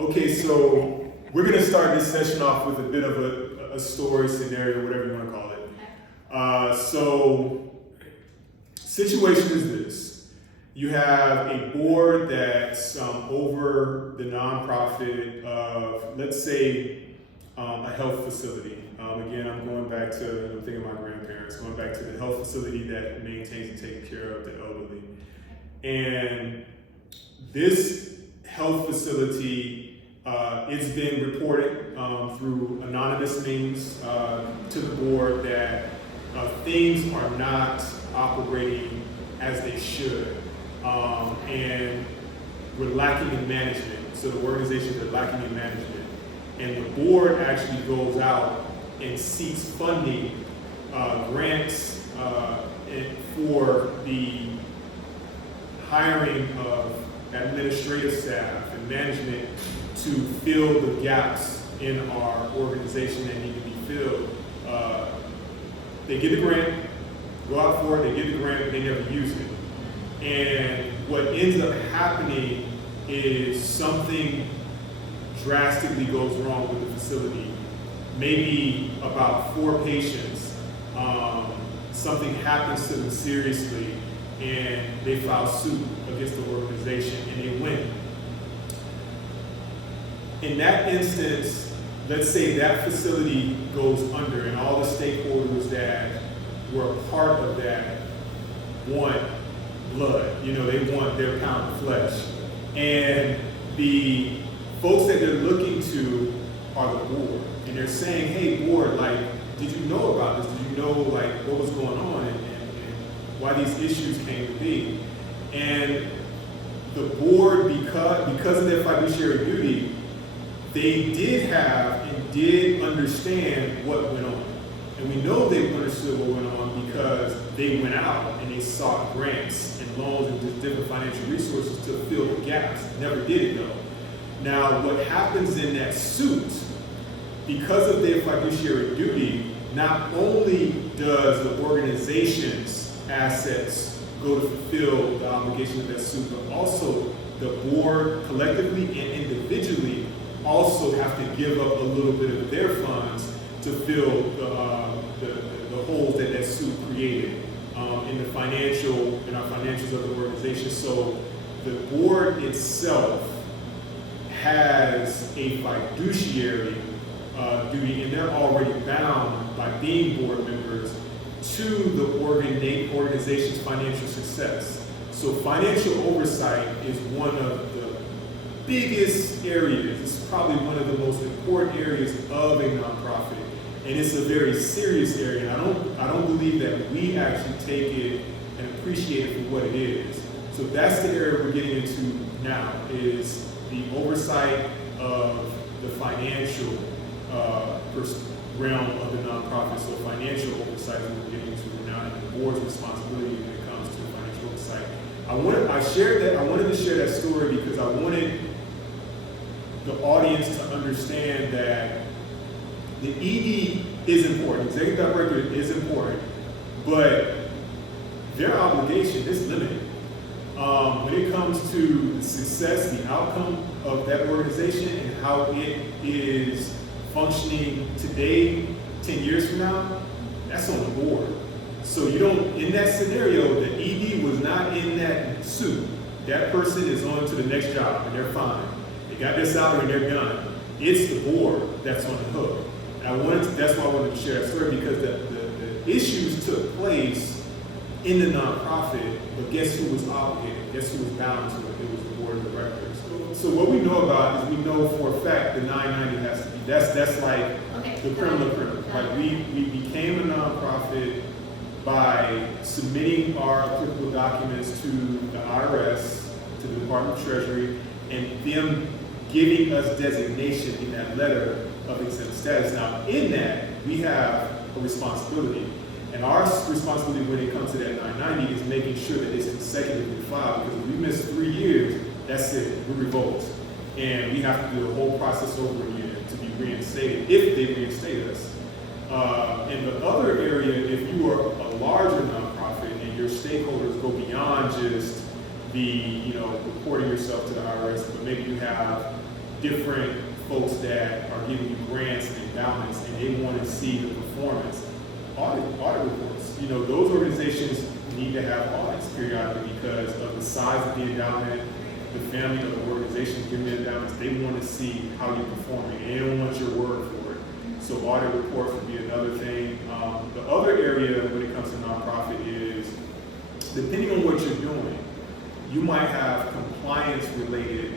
Okay, so we're going to start this session off with a bit of a story, scenario, whatever you want to call it. So, situation is this. You have a board that's over the nonprofit of, let's say, a health facility. Again, I'm going back to, I'm thinking of my grandparents, going back to the health facility that maintains and takes care of the elderly. And this health facility, it's been reported through anonymous means to the board that things are not operating as they should. And we're lacking in management. So the organizations are lacking in management. And the board actually goes out and seeks funding, grants for the hiring of administrative staff and management to fill the gaps in our organization that need to be filled. They get the grant, go out for it, they get the grant, but they never use it. And what ends up happening is something drastically goes wrong with the facility. Maybe about 4 patients, something happens to them seriously, and they file suit against the organization and they win. In that instance, let's say that facility goes under and all the stakeholders that were a part of that want blood, they want their pound of flesh. And the folks that they're looking to are the board. And they're saying, hey board, did you know about this? Did you know what was going on and why these issues came to be? And the board, because of their fiduciary duty, they did have and did understand what went on. And we know they understood what went on because they went out and they sought grants and loans and different financial resources to fill the gaps. Never did it though. Now, what happens in that suit, because of their fiduciary duty, not only does the organization's assets go to fulfill the obligation of that suit, but also the board collectively and individually also have to give up a little bit of their funds to fill the holes that suit created in our financials of the organization. So the board itself has a fiduciary duty, and they're already bound by being board members to the organization's financial success. So financial oversight is one of the biggest areas. It's probably one of the most important areas of a nonprofit, and it's a very serious area. And I don't believe that we actually take it and appreciate it for what it is. So that's the area we're getting into now, is the oversight of the financial realm of the nonprofit. So financial oversight is what we're getting into now, and the board's responsibility when it comes to financial oversight. I wanted to share that story because I wanted the audience to understand that the ED is important, executive director is important, but their obligation is limited. When it comes to the success, the outcome of that organization and how it is functioning today, 10 years from now, that's on the board. So in that scenario, the ED was not in that suit. That person is on to the next job and they're fine. They got their salary and they're done. It's the board that's on the hook. And that's why I wanted to share that story, because the issues took place in the nonprofit, but guess who was obligated? Guess who was bound to it? It was the board of directors. So what we know about is we know for a fact the 990 has to be, that's like the criminal. Like we became a nonprofit by submitting our applicable documents to the IRS, to the Department of Treasury, and them giving us designation in that letter of exempt status. Now, in that, we have a responsibility. And our responsibility when it comes to that 990 is making sure that it's consecutively filed, because if we miss 3 years, that's it, we're revoked. And we have to do the whole process over again to be reinstated, if they reinstate us. In the other area, if you are a larger nonprofit and your stakeholders go beyond just the, reporting yourself to the IRS, but maybe you have different folks that are giving you grants and endowments, and they want to see the performance. Audit reports. You know, those organizations need to have audits periodically because of the size of the endowment, the family of the organizations giving the endowments. They want to see how you're performing, and they don't want your word for it. So audit reports would be another thing. The other area when it comes to nonprofit is, depending on what you're doing, you might have compliance-related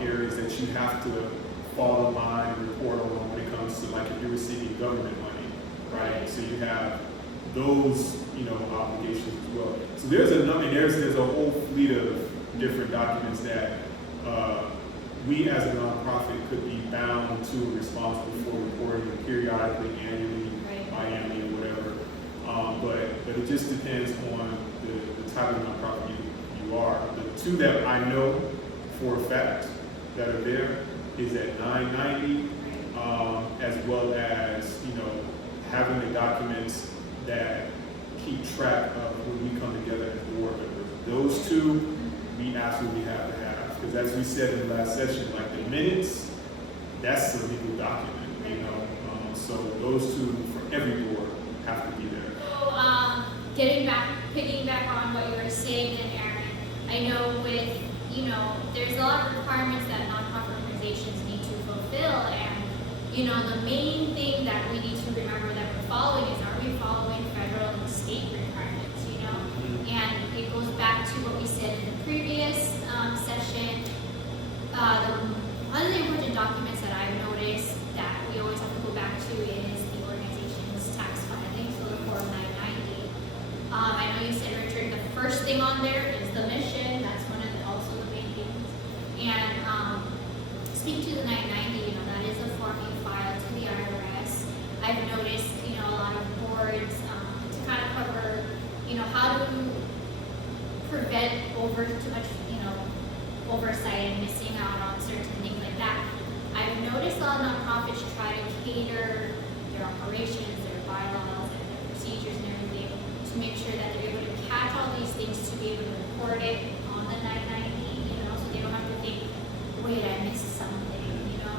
areas that you have to fall in line and report on when it comes to, like, if you're receiving government money, right? So you have those, you know, obligations as well. So there's a number, there's a whole fleet of different documents that we as a nonprofit could be bound to or responsible for reporting periodically, annually, biannually, or whatever. But it just depends on the type of nonprofit you are. The two that I know for a fact that are there is at 990, as well as, you know, having the documents that keep track of when we come together as board members. Those two we absolutely have to have, because as we said in the last session, like the minutes, that's a legal document, you know. So those two for every board have to be there. So piggyback on what you were saying, then, Aaron, I know with, you know, there's a lot of requirements that nonprofit organizations need to fulfill, and, you know, the main thing that we need to remember that we're following is, are we following federal and state requirements, you know? And it goes back to what we said in the previous session. One of the important documents that I've noticed that we always have to go back to is the organization's tax filing, so the Form 990. I know you said, Richard, the first thing on there is the mission. That's one of also the main things. And speak to the 990, you know, that is a form you file to the IRS. I've noticed, you know, a lot of boards to kind of cover, you know, how to prevent too much, you know, oversight and missing out on certain things like that. I've noticed a lot of nonprofits try to cater their operations, their bylaws, and their procedures and everything to make sure that they're able to catch all these things to be able to report it on the 990, you know, so they don't have to think, wait, I missed something, you know.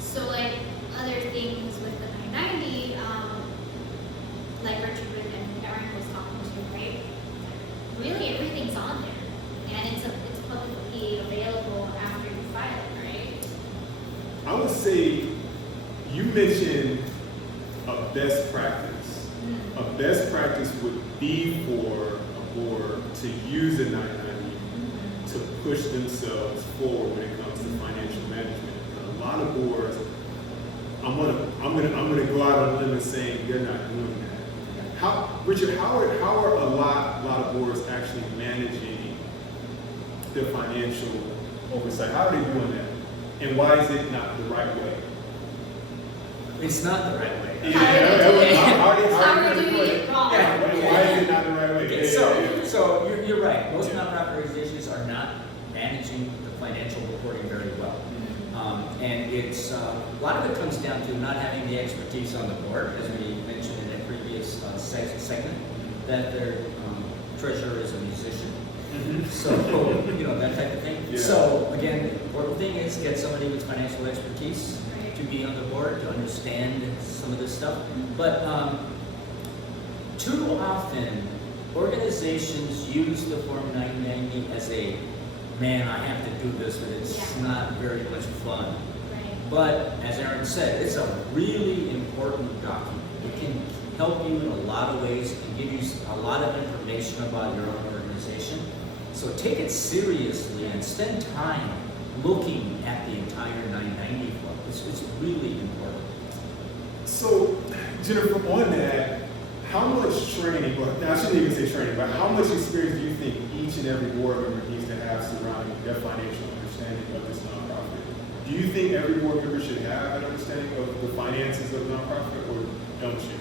So like other things with the 990, like Richard and Aaron was talking to, right? Really, everything's on there, and it's publicly available after you file it, right? I would say you mentioned a best practice. A best practice would be for a board to use the 990 to push themselves forward when it comes to financial management. And a lot of boards, I'm gonna go out on a limb and saying they're not doing that. Richard, how are a lot of boards actually managing their financial oversight? How are they doing that? And why is it not the right way? It's not the right way. How are we doing it wrong? Why is it not the right way? Okay, so you're right. Most nonprofit organizations are not managing the financial reporting very well. And it's a lot of it comes down to not having the expertise on the board, as we mentioned in a previous segment, that their treasurer is a musician. So, you know, that type of thing. Yeah. So, again, the important thing is get somebody with financial expertise to be on the board, to understand some of this stuff. But too often, organizations use the Form 990 as a, man, I have to do this, but it's not very much fun. Right. But, as Aaron said, it's a really important document. It can help you in a lot of ways. It can give you a lot of information about your own organization. So take it seriously and spend time looking at the entire 990 book. It's really important. So, Jennifer, on that, how much training, well, I shouldn't even say training, but how much experience do you think each and every board member needs to have surrounding their financial understanding of this nonprofit? Do you think every board member should have an understanding of the finances of the nonprofit, or don't you?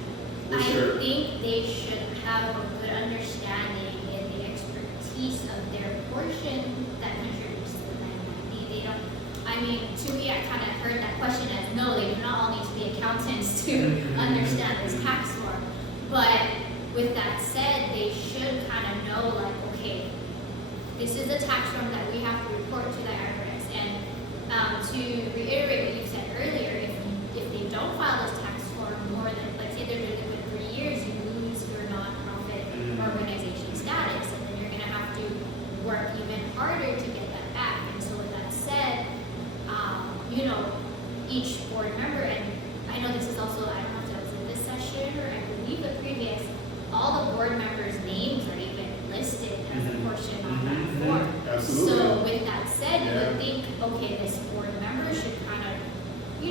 I think they should have a good understanding and the expertise of their portion that contributes to the 990. They don't, I mean, to me, I kind of heard that question as, no, they do not all need to be accountants to understand this tax form. But with that said, they should kind of know, like, okay, this is a tax form that we have to report to the IRS. To reiterate what you said earlier, if they don't file this tax form more than, let's say they're doing it for 3 years, you lose your nonprofit organization status, and then you're going to have to work even harder to get that back. And so with that said, each board member, and I know this is also, I don't know if that was in this session or I believe the previous, all the board members' names are even listed as a portion on that form. Absolutely. So with that said, you would think, okay, this board member should kind of,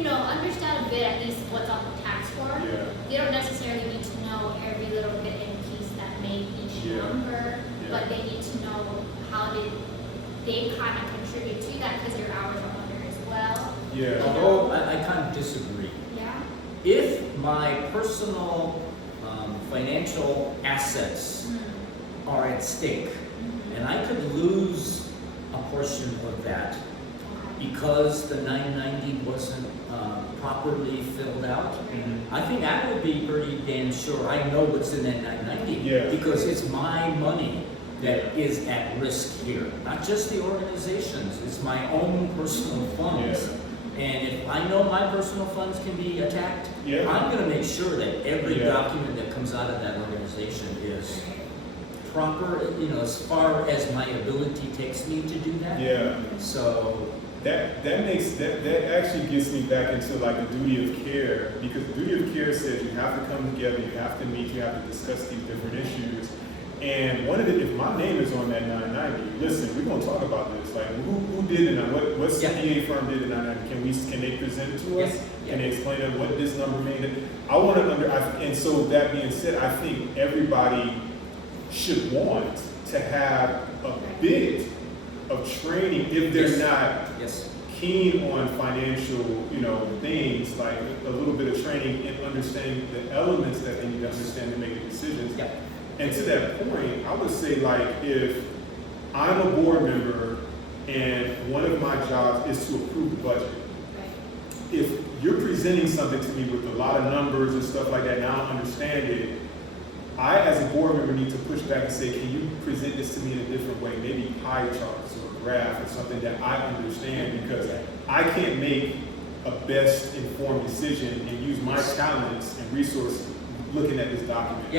understand a bit at least what's on the tax form. Yeah. They don't necessarily need to know every little bit and piece that made each number, but they need to know how did they kind of contribute to that because your hours are on there as well. Yeah. Although I kind of disagree. Yeah. If my personal financial assets are at stake, and I could lose a portion of that because the 990 wasn't properly filled out, I think I would be pretty damn sure I know what's in that 990 because it's my money that is at risk here. Not just the organizations, it's my own personal funds. And if I know my personal funds can be attacked, I'm going to make sure that every document that comes out of that organization is proper, as far as my ability takes me to do that. Yeah. So that actually gets me back into like the duty of care, because the duty of care says you have to come together, you have to meet, you have to discuss these different issues. And one of if my name is on that 990, listen, we're gonna talk about this. Like who did it? What CPA firm did the 990? Can they present it to us? Can they explain it, what this number means? I want to and so that being said, I think everybody should want to have a bit of training if they're not keen on financial, things, like a little bit of training in understanding the elements that they need to understand to make the decisions. And to that point, I would say, like, if I'm a board member and one of my jobs is to approve the budget, if you're presenting something to me with a lot of numbers and stuff like that and I don't understand it, I, as a board member, need to push back and say, can you present this to me in a different way? Maybe pie charts or a graph or something that I understand, because I can't make a best informed decision and use my talents and resources looking at this document.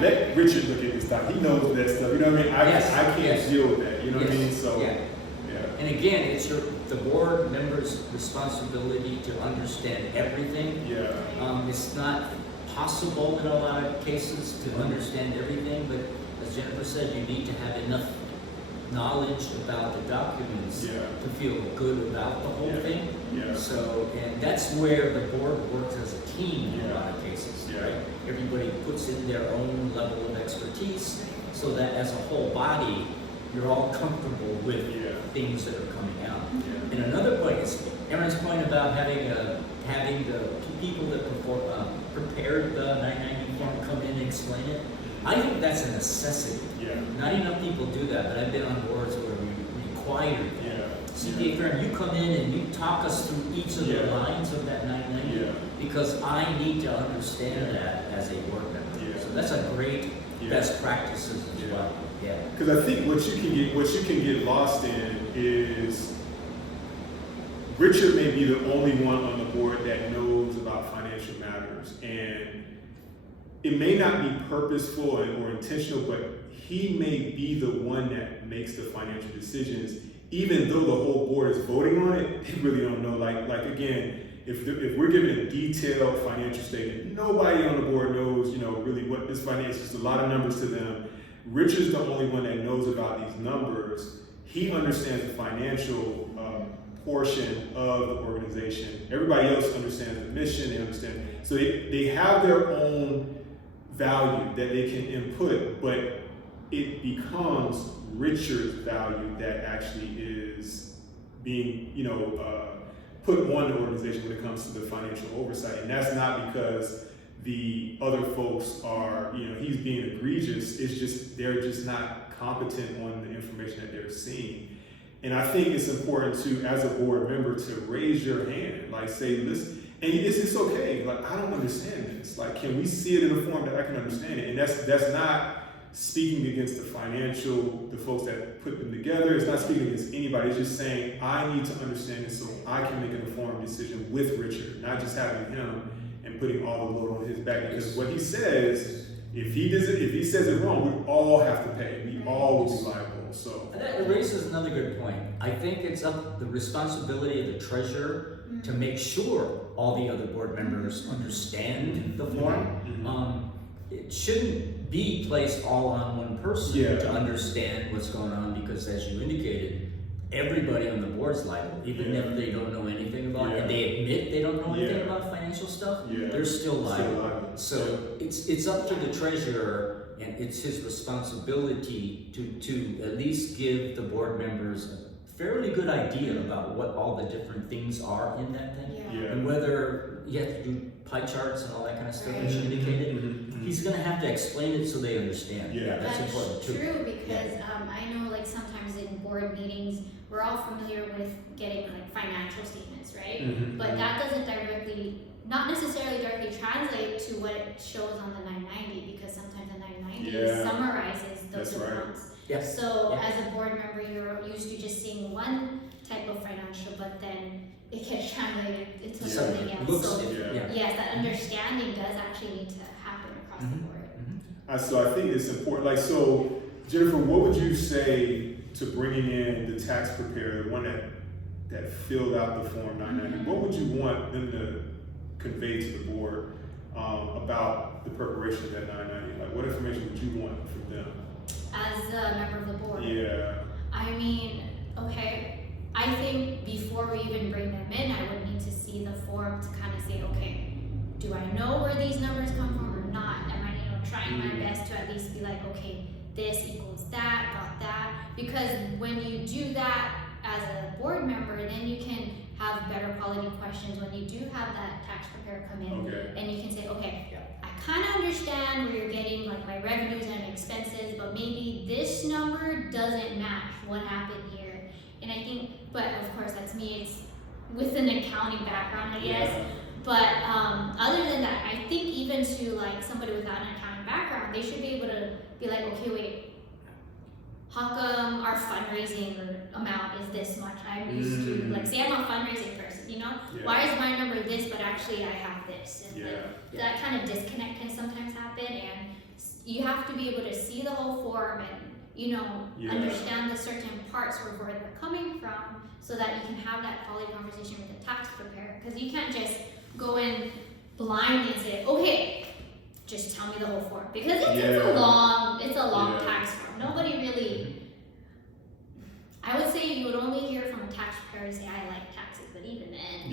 Let Richard look at this document. He knows that stuff. You know what I mean? I can't deal with that. You know what I mean? So, And again, it's the board member's responsibility to understand everything. It's not possible in a lot of cases to understand everything, but as Jennifer said, you need to have enough knowledge about the documents to feel good about the whole thing. So, and that's where the board works as a team in a lot of cases, right? Everybody puts in their own level of expertise so that as a whole body, you're all comfortable with things that are coming out. And another point is Aaron's point about having the people that prepared the 990 form come in and explain it. I think that's a necessity. Not enough people do that, but I've been on boards where we require CPA firm, you come in and you talk us through each of the lines of that 990 because I need to understand that as a board member. So that's a great best practices as well. Because I think what you can get lost in is Richard may be the only one on the board that knows about financial matters, and it may not be purposeful or intentional, but he may be the one that makes the financial decisions, even though the whole board is voting on it. They really don't know. Like again, if we're given a detailed financial statement, nobody on the board knows, really what this finance is. Just a lot of numbers to them. Richard's the only one that knows about these numbers. He understands the financial portion of the organization. Everybody else understands the mission. They understand. So they have their own value that they can input, but it becomes Richard's value that actually is being, put on the organization when it comes to the financial oversight. And that's not because the other folks are, he's being egregious. It's just, they're just not competent on the information that they're seeing. And I think it's important to, as a board member, to raise your hand, like say, listen, and it's okay. Like, I don't understand this. Like, can we see it in a form that I can understand it? And that's not speaking against the folks that put them together. It's not speaking against anybody. It's just saying, I need to understand this so I can make an informed decision with Richard, not just having him and putting all the load on his back. Because what he says, if he says it wrong, we all have to pay. We all will be liable. So That raises another good point. I think it's up the responsibility of the treasurer to make sure all the other board members understand the form. It shouldn't be placed all on one person to understand what's going on, because as you indicated, everybody on the board's liable, even if they don't know anything about it, and they admit they don't know anything about financial stuff, they're still liable. So it's up to the treasurer, and it's his responsibility to at least give the board members a fairly good idea about what all the different things are in that thing. And whether you have to do pie charts and all that kind of stuff as you indicated, he's going to have to explain it so they understand. That's important too. True, because I know like sometimes in board meetings, we're all familiar with getting like financial statements, right? But that doesn't not necessarily directly translate to what it shows on the 990, because sometimes the 990 summarizes those amounts. So as a board member, you're used to just seeing one type of financial, but then it gets translated into something else. So yes, that understanding does actually need to happen across the board. So I think it's important. Like, so Jennifer, what would you say to bringing in the tax preparer, the one that filled out the form 990? What would you want them to convey to the board about the preparation of that 990? Like, what information would you want from them? As a member of the board? I mean, I think before we even bring them in, I would need to see the form to kind of say, okay, do I know where these numbers come from or not? Am I, trying my best to at least be like, okay, this equals that, got that? Because when you do that as a board member, then you can have better quality questions when you do have that tax preparer come in, and you can say, okay, I kind of understand where you're getting like my revenues and expenses, but maybe this number doesn't match what happened here. And I think, but of course that's me, it's with an accounting background, I guess. But other than that, I think even to like somebody without an accounting background, they should be able to be like, okay, wait, how come our fundraising amount is this much? I'm used to, like, say I'm a fundraising person, why is my number this, but actually I have this? And that kind of disconnect can sometimes happen, and you have to be able to see the whole form and, understand the certain parts where they're coming from, so that you can have that quality conversation with the tax preparer. Because you can't just go in blindly and say, okay, just tell me the whole form, because it's a long tax form. Nobody really, I would say you would only hear from a tax preparer say, I like taxes, but even then,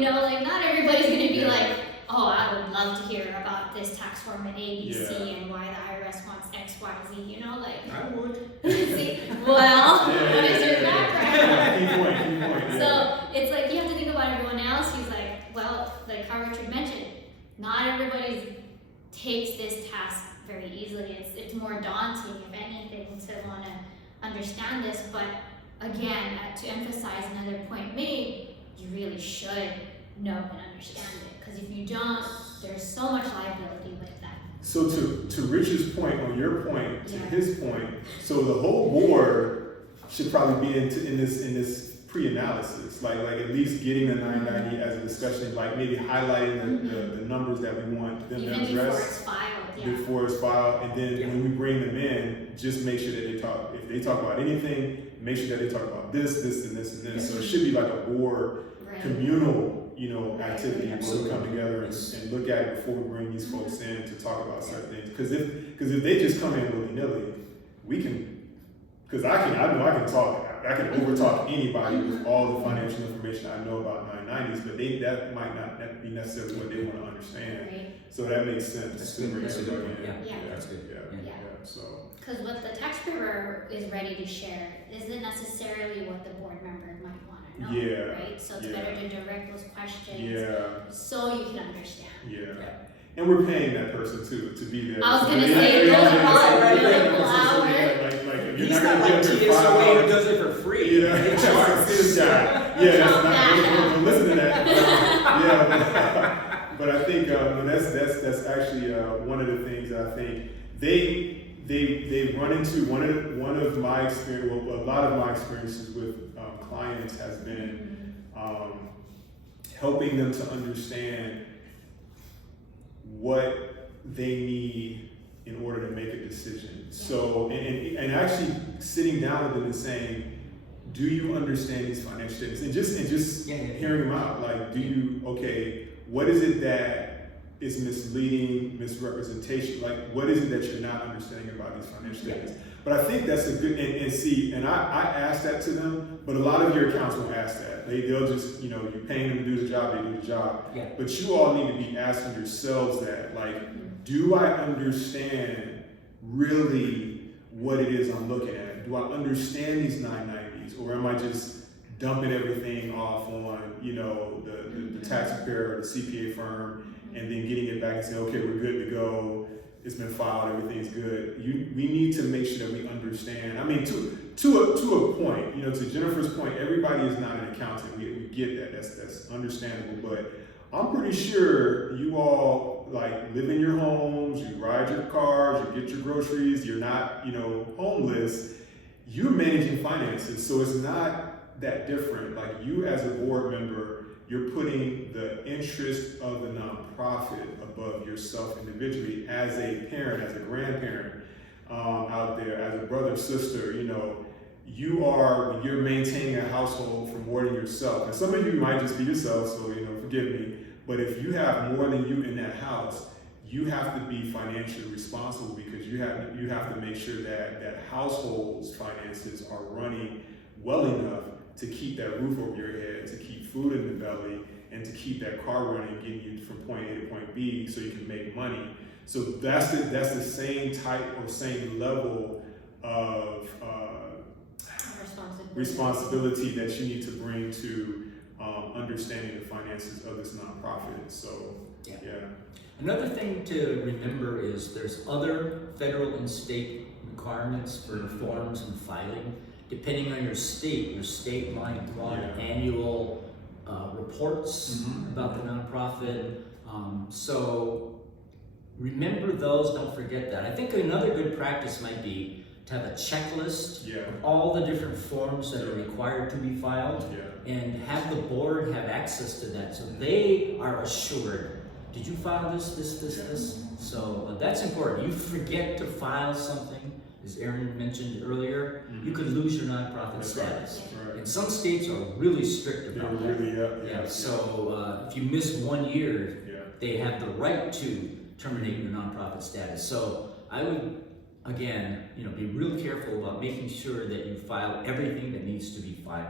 like not everybody's going to be like, oh, I would love to hear about this tax form in ABC and why the IRS wants X, Y, Z, like. I would. See, well, what is your background? Key point. So it's like you have to think about everyone else who's like, well, like how Richard mentioned, not everybody takes this task very easily. It's more daunting, if anything, to want to understand this. But again, to emphasize another point made, you really should know and understand it. Because if you don't, there's so much liability with that. So to Rich's point, on your point, to his point, so the whole board should probably be in this pre-analysis, like at least getting the 990 as a discussion, like maybe highlighting the numbers that we want them to address before it's filed, and then when we bring them in, just make sure that if they talk about anything, make sure that they talk about this, and this, and this. So it should be like a board communal, activity where we come together and look at it before we bring these folks in to talk about certain things. Because if they just come in willy-nilly, we can, because I know I can talk. I can overtalk anybody with all the financial information I know about 990s, but that might not be necessarily what they want to understand. Right. So that makes sense. That's good. That's a good one. That's good. So. Because what the tax preparer is ready to share isn't necessarily what the board member might want to know. Right. So it's better to direct those questions. So you can understand. And we're paying that person too to be there. I was going to say, those are all billable hours. He's not like T-SOA who does it for free. They charge this guy. Don't listen to that. But I think that's actually one of the things that I think they run into one of my experience. Well, a lot of my experiences with clients has been helping them to understand what they need in order to make a decision. So, and actually sitting down with them and saying, do you understand these financial statements? And just hearing them out, like, what is it that is misleading, misrepresentation? Like, what is it that you're not understanding about these financial statements? But I think that's a good, and I ask that to them, but a lot of your accounts won't ask that. They'll just, you're paying them to do the job, they do the job. Yeah. But you all need to be asking yourselves that, like, do I understand really what it is I'm looking at? Do I understand these 990s, or am I just dumping everything off on, the tax preparer or the CPA firm, and then getting it back and saying, okay, we're good to go. It's been filed, everything's good. We need to make sure that we understand. I mean, to a point, to Jennifer's point, everybody is not an accountant. We get that. That's understandable. But I'm pretty sure you all like live in your homes, you ride your cars, you get your groceries. You're not, homeless. You're managing finances, so it's not that different. Like, you as a board member, you're putting the interest of the nonprofit above yourself individually as a parent, as a grandparent out there, as a brother, sister. You're maintaining a household for more than yourself. And some of you might just be yourself, so forgive me. But if you have more than you in that house, you have to be financially responsible, because you have to make sure that household's finances are running well enough to keep that roof over your head, to keep food in the belly, and to keep that car running, getting you from point A to point B so you can make money. So that's the same type or same level of responsibility that you need to bring to understanding the finances of this nonprofit. So, yeah. Another thing to remember is there's other federal and state requirements for forms and filing. Depending on your state might want annual reports about the nonprofit. So remember those, don't forget that. I think another good practice might be to have a checklist of all the different forms that are required to be filed, and have the board have access to that so they are assured, did you file this? So that's important. You forget to file something, as Aaron mentioned earlier, you could lose your nonprofit status. Right. And some states are really strict about that. So if you miss 1 year, they have the right to terminate your nonprofit status. So I would, again, be real careful about making sure that you file everything that needs to be filed.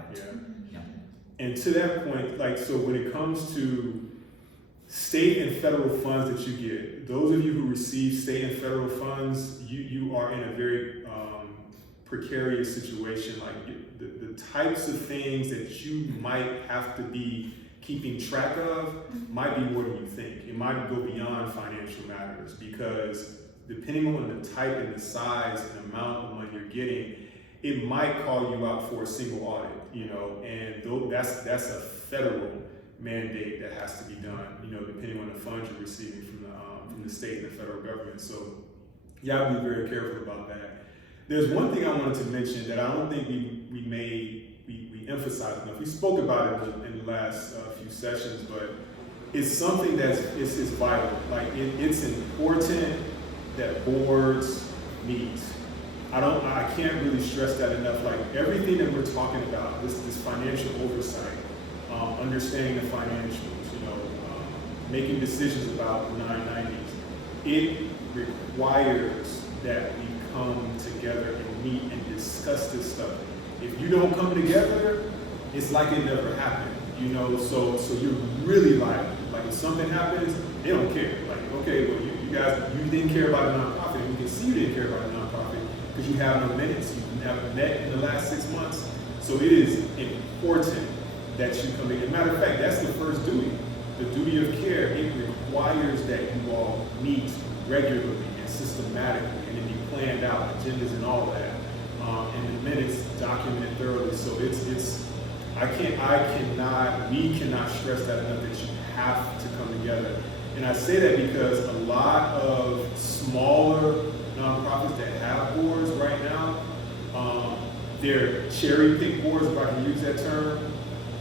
And to that point, so when it comes to state and federal funds that you get, those of you who receive state and federal funds, you are in a very precarious situation. Like, the types of things that you might have to be keeping track of might be more than you think. It might go beyond financial matters, because depending on the type and the size and amount of money you're getting, it might call you out for a single audit, and that's a federal mandate that has to be done, depending on the funds you're receiving from the state and the federal government. So, be very careful about that. There's one thing I wanted to mention that I don't think we emphasized enough. We spoke about it in the last few sessions, but it's something it's vital. Like, it's important that boards meet. I can't really stress that enough. Like, everything that we're talking about, this financial oversight, understanding the financials, making decisions about the 990s, it requires that we come together and meet and discuss this stuff. If you don't come together, it's like it never happened, so you're really like if something happens, they don't care. Like, okay, well, you guys, you didn't care about a nonprofit. We can see you didn't care about a nonprofit because you have no minutes. You haven't met in the last 6 months. So it is important that you come in. As a matter of fact, that's the first duty. The duty of care, it requires that you all meet regularly and systematically, and then be planned out, agendas and all that. And the minutes documented thoroughly. So we cannot stress that enough, that you have to come together. And I say that because a lot of smaller nonprofits that have boards right now, they're cherry-picked boards, if I can use that term.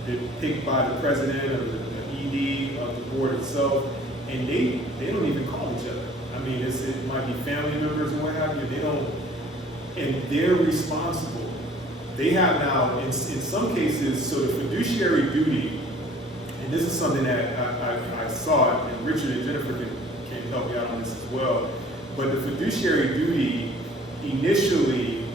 They're picked by the president or the ED of the board itself, and they don't even call each other. I mean, it might be family members and what have you. They don't, and they're responsible. They have now, in some cases, so the fiduciary duty, and this is something that I saw, and Richard and Jennifer can help me out on this as well. But the fiduciary duty initially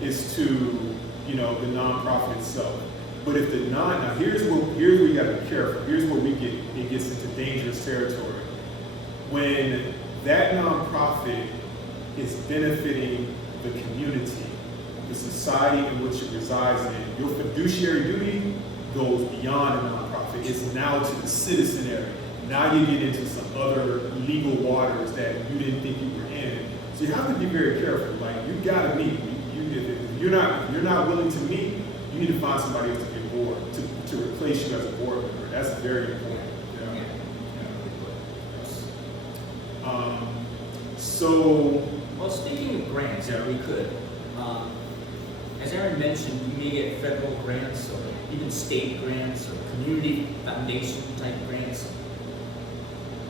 is to, the nonprofit itself. But if now here's where you got to be careful. Here's where it gets into dangerous territory. When that nonprofit is benefiting the community, the society in which it resides in, your fiduciary duty goes beyond a nonprofit. It's now to the citizen area. Now you get into some other legal waters that you didn't think you were in. So you have to be very careful. Like, you gotta meet. If you're not willing to meet, you need to find somebody else to be board to replace you as a board member. That's very important. Well, speaking of grants, if we could, as Aaron mentioned, you may get federal grants or even state grants or community foundation type grants.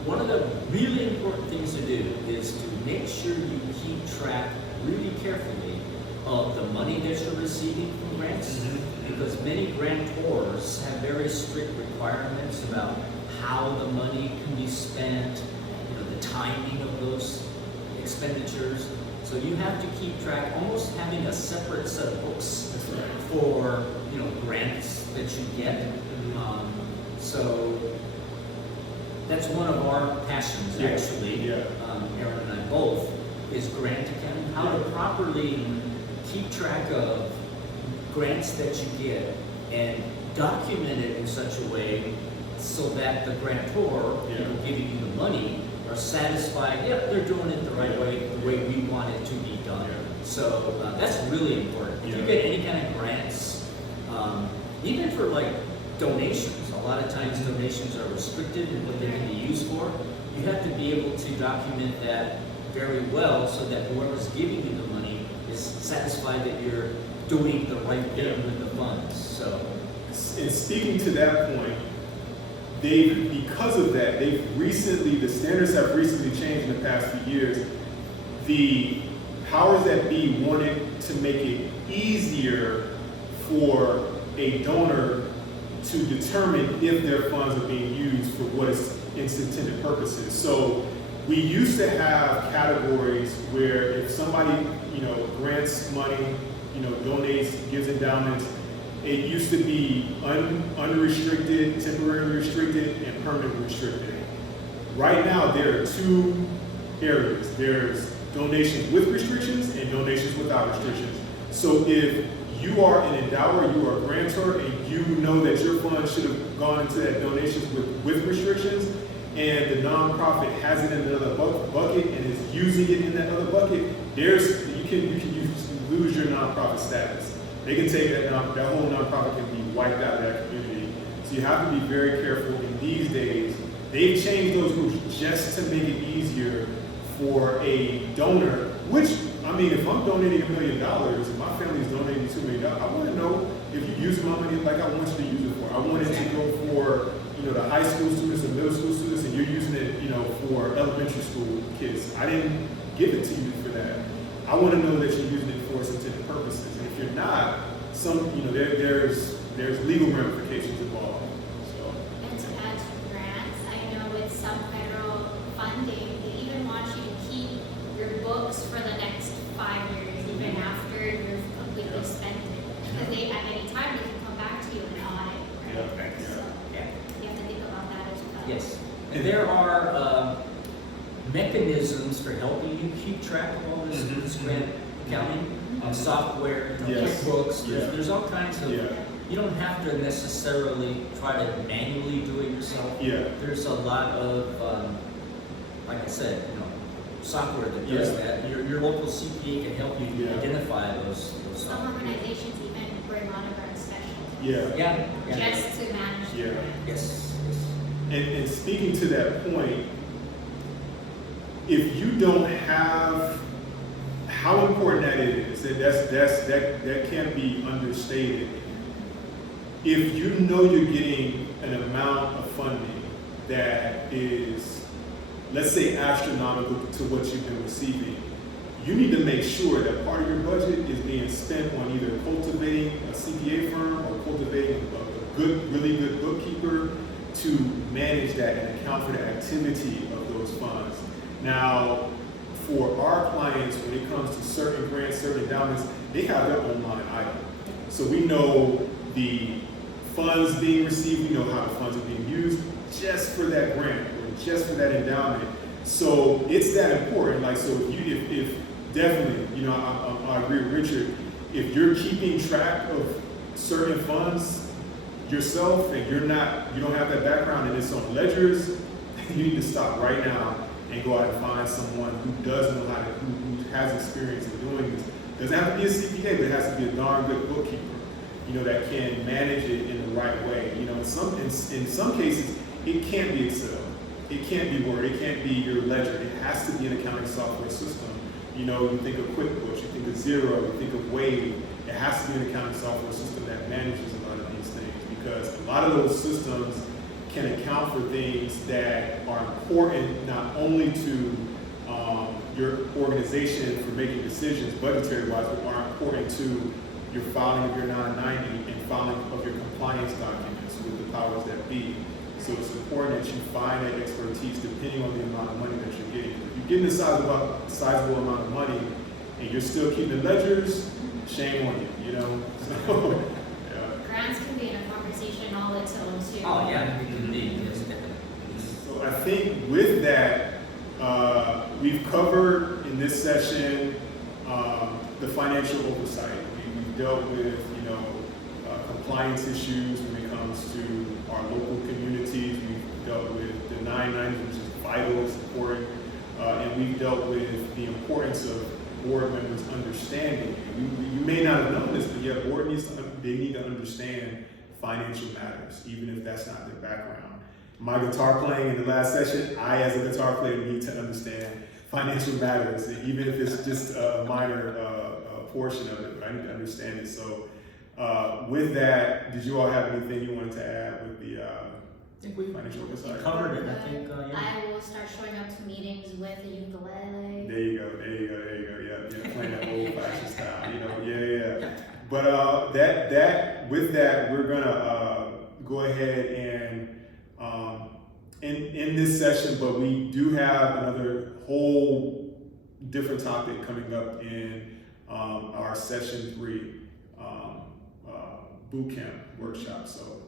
One of the really important things to do is to make sure you keep track really carefully of the money that you're receiving from grants, because many grantors have very strict requirements about how the money can be spent, the timing of those expenditures. So you have to keep track, almost having a separate set of books for grants that you get. So that's one of our passions, actually. Aaron and I both, is grant accounting. How to properly keep track of grants that you get and document it in such a way so that the grantor, giving you the money, are satisfied, they're doing it the right way, the way we want it to be done. So that's really important. If you get any kind of grants, even for like donations, a lot of times donations are restricted in what they can be used for. You have to be able to document that very well so that whoever's giving you the money is satisfied that you're doing the right thing with the funds. So, and speaking to that point, because of that, the standards have recently changed in the past few years. The powers that be wanted to make it easier for a donor to determine if their funds are being used for what its intended purposes. So we used to have categories where if somebody, grants money, donates, gives endowments, it used to be unrestricted, temporarily restricted, and permanently restricted. Right now, there are two areas. There's donations with restrictions and donations without restrictions. So if you are an endower, you are a grantor, and you know that your fund should have gone into that donations with restrictions, and the nonprofit has it in another bucket and is using it in that other bucket, you can lose your nonprofit status. They can take that whole nonprofit can be wiped out of that community. So you have to be very careful. In these days, they've changed those rules just to make it easier for a donor, which, I mean, if I'm donating $1 million, if my family's donating $2 million, I want to know if you use my money like I want you to use it for. I want it to go for, the high school students and middle school students, and you're using it, for elementary school kids. I didn't give it to you for that. I want to know that you're using it for its intended purposes. And if you're not, there's legal ramifications involved. So. And to add to grants, I know with some federal funding, they even want you to keep your books for the next 5 years, even after you've completely spent it. Because they, at any time, they can come back to you and audit, right? So you have to think about that as well. Yes. And there are mechanisms for helping you keep track of all this grant accounting, software, QuickBooks. There's all kinds of. You don't have to necessarily try to manually do it yourself. There's a lot of, like I said, software that does that. Your local CPA can help you identify those. Some organizations even bring on a grant specialist. Just to manage the grant. Yes. And speaking to that point, if you don't have how important that is, and that can't be understated. If you know you're getting an amount of funding that is, let's say, astronomical to what you've been receiving, you need to make sure that part of your budget is being spent on either cultivating a CPA firm or cultivating a really good bookkeeper to manage that and account for the activity of those funds. Now, for our clients, when it comes to certain grants, certain endowments, they have their own line item. So we know the funds being received, we know how the funds are being used just for that grant or just for that endowment. So it's that important. Like, so if definitely, you know, I agree with Richard, if you're keeping track of certain funds yourself and you don't have that background and it's on ledgers, you need to stop right now and go out and find someone who does know how to, who has experience in doing this. Doesn't have to be a CPA, but it has to be a darn good bookkeeper, you know, that can manage it in the right way. You know, in some cases, it can't be Excel, it can't be Word, it can't be your ledger. It has to be an accounting software system. You know, you think of QuickBooks, you think of Xero, you think of Wave. It has to be an accounting software system that manages a lot of these things, because a lot of those systems can account for things that are important not only to your organization for making decisions budgetary-wise, but are important to your filing of your 990 and filing of your compliance documents with the powers that be. So it's important that you find that expertise depending on the amount of money that you're getting. If you're getting a sizable amount of money and you're still keeping ledgers, shame on you, you know? So, yeah. Grants can be in a conversation all its own too. Oh, yeah, indeed, yes, definitely. So I think with that, we've covered in this session the financial oversight. We've dealt with, you know, compliance issues when it comes to our local communities. We've dealt with the 990, which is vital and important, and we've dealt with the importance of board members understanding. You may not have known this, but yeah, board they need to understand financial matters, even if that's not their background. My guitar playing in the last session, I as a guitar player need to understand financial matters, even if it's just a minor portion of it, but I need to understand it. So with that, did you all have anything you wanted to add with the I think we financial oversight? covered it, I think, yeah. I will start showing up to meetings with a ukulele. There you go. Yeah, playing that old-fashioned style, you know, yeah. But with that, we're gonna go ahead and in this session, but we do have another whole different topic coming up in our session 3 bootcamp workshop. So